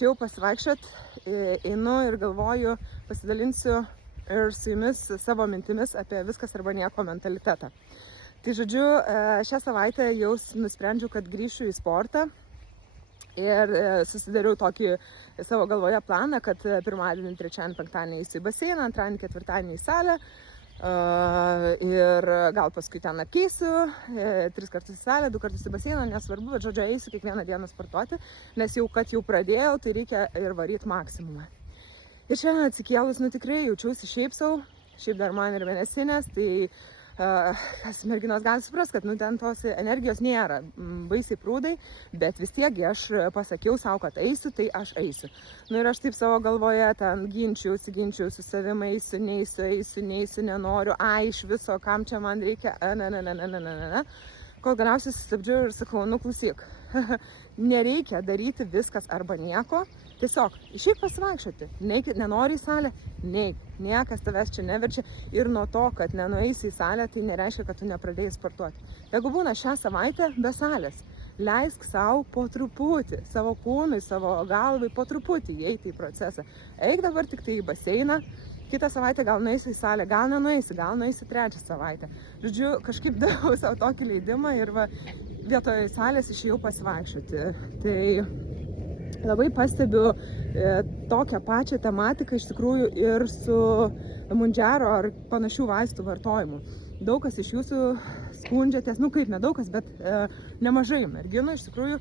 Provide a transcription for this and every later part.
išėjau pasivaikščiot, einu ir galvoju, pasidalinsiu ir su jumis savo mintimis apie viskas arba nieko mentalitetą. Tai žodžiu, šią savaitę jau nusprendžiau, kad grįšiu į sportą ir susidariau tokį savo galvoje planą, kad pirmadienį, trečiadienį, penktadienį eisiu į baseiną, antradienį, ketvirtadienį į salę. Ir gal paskui ten apkeisiu, 3 kartus į salę, 2 kartus į baseiną, nesvarbu, bet žodžiu, eisiu kiekvieną dieną sportuoti, nes kad jau pradėjau, tai reikia ir varyti maksimumą. Ir šiandien atsikėlus, tikrai jaučiausi šiaip dar man ir mėnesinės, tai kas merginos gali suprasti, kad ten tos energijos nėra, baisiai prūdai, bet vis tiek aš pasakiau savo, kad eisiu, tai aš eisiu. Ir aš taip savo galvoje ten ginčiausi su savim, eisiu, nenoriu, iš viso, kam čia man reikia, Kol galiausiai sustabdžiau ir sakau, klausyk, nereikia daryti viskas arba nieko, tiesiog išeik pasivaikščioti, nenori į salę, niekas tavęs čia neverčia ir nuo to, kad nenueisi į salę, tai nereiškia, kad tu nepradėjai sportuoti. Jeigu būna šią savaitę be salės, leisk savo po truputį, savo kūnui, savo galvai po truputį įeiti į procesą. Eik dabar tik tai į baseiną, kitą savaitę gal nueisi į salę, gal nueisi trečią savaitę. Žodžiu, kažkaip davau savo tokį leidimą ir vietoje salės išėjau pasivaikščioti. Tai labai pastebiu tokią pačią tematiką iš tikrųjų ir su Mounjaro ar panašių vaistų vartojimu. Daug kas iš jūsų skundžiatės, kaip nedaugas, bet nemažai merginų iš tikrųjų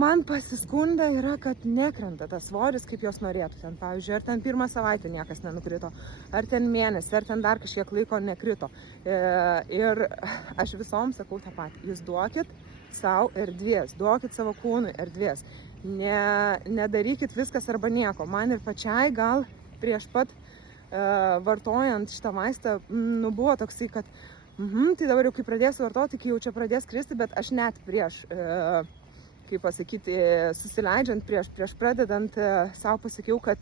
man pasiskunda yra, kad nekrenta tas svoris, kaip jos norėtų. Ten, pavyzdžiui, ar ten pirmą savaitę niekas nenukrito, ar ten mėnesį, ar ten dar kažkiek laiko nekrito. Ir aš visom sakau tą patį. Jūs duokit savo erdvės, duokit savo kūnui erdvės. Nedarykit viskas arba nieko. Man ir pačiai gal prieš pat vartojant šitą vaistą buvo toksai, kad tai dabar jau kai pradėsiu vartoti, kai jau čia pradės kristi, bet aš net prieš kaip pasakyti, susileidžiant prieš pradedant, savo pasakiau, kad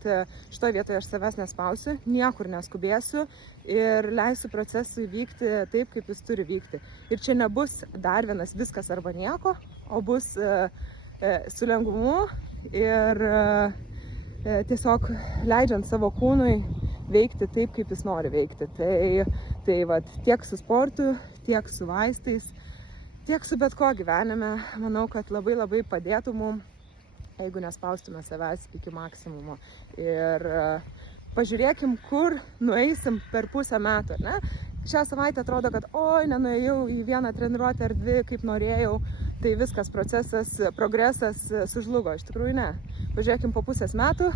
šitoje vietoje aš savęs nespausiu, niekur neskubėsiu ir leisiu procesui vykti taip, kaip jis turi vykti. Ir čia nebus dar vienas viskas arba nieko, o bus su lengvumu ir tiesiog leidžiant savo kūnui veikti taip, kaip jis nori veikti. Tai tiek su sportu, tiek su vaistais, tiek su bet ko gyvenime, manau, kad labai padėtų mum, jeigu nespaustume savęs iki maksimumo. Ir pažiūrėkim, kur nueisim per pusę metų, ne? Šią savaitę atrodo, kad nenuėjau į vieną treniruotę ar 2, kaip norėjau, tai viskas procesas, progresas sužlugo. Iš tikrųjų ne. Pažiūrėkim po pusės metų,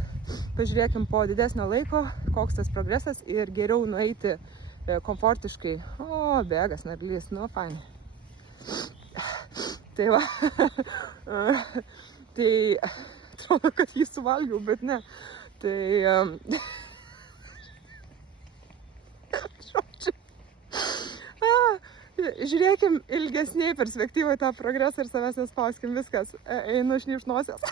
pažiūrėkim po didesnio laiko, koks tas progresas ir geriau nueiti komfortiškai. Bėgas, narlys, fainai. Tai va, tai atrodo, kad jį suvalgiau, bet ne. Tai, žiūrėkim ilgesniai perspektyvoje tą progresą ir savęs nespauskim, viskas, einu šnypšnosios.